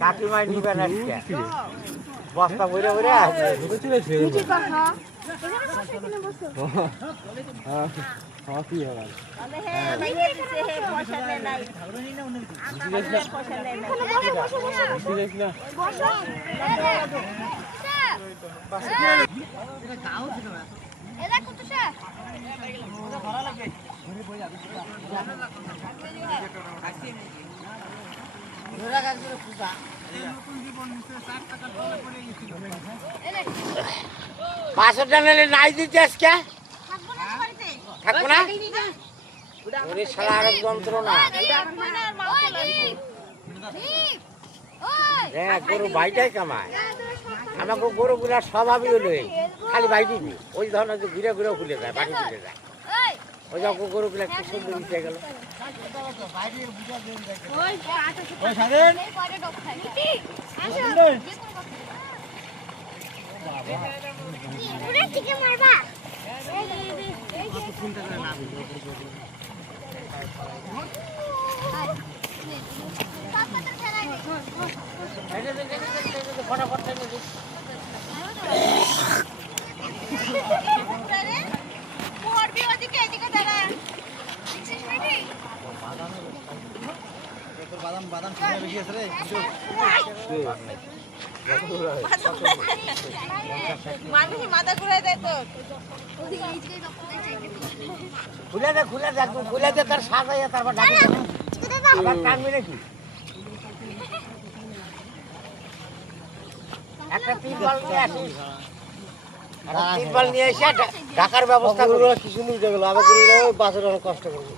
কাকিমাই নিবেন বস্তা বইরে বইরে কি হবে পাঁচশো নিলে নাই দিতে আজকে থাকবো না সারা আরো যন্ত্রণা হ্যাঁ গরু বাইটাই কামায় আমাকে গরু গুলার স্বভাবই হলো খালি বাই দিবি ওই ধরনের যে ঘুরে ঘুরে খুলে যায় বাড়ি খুলে যায় ওই যখন গরু গুলা কি সুন্দর উঠে গেল বাদাম বাদাম বেশি আছে রে মানুষ মাথা ঘুরাই দেয় তো খুলে দে খুলে দে তার সাজাইয়া তারপর ডাকি আবার টানবি নাকি একটা তিরপাল নিয়ে আসিস তিরপাল নিয়ে এসে ঢাকার ব্যবস্থা করবো কি সুন্দর উঠে গেল আমাকে বাসের অনেক কষ্ট করবো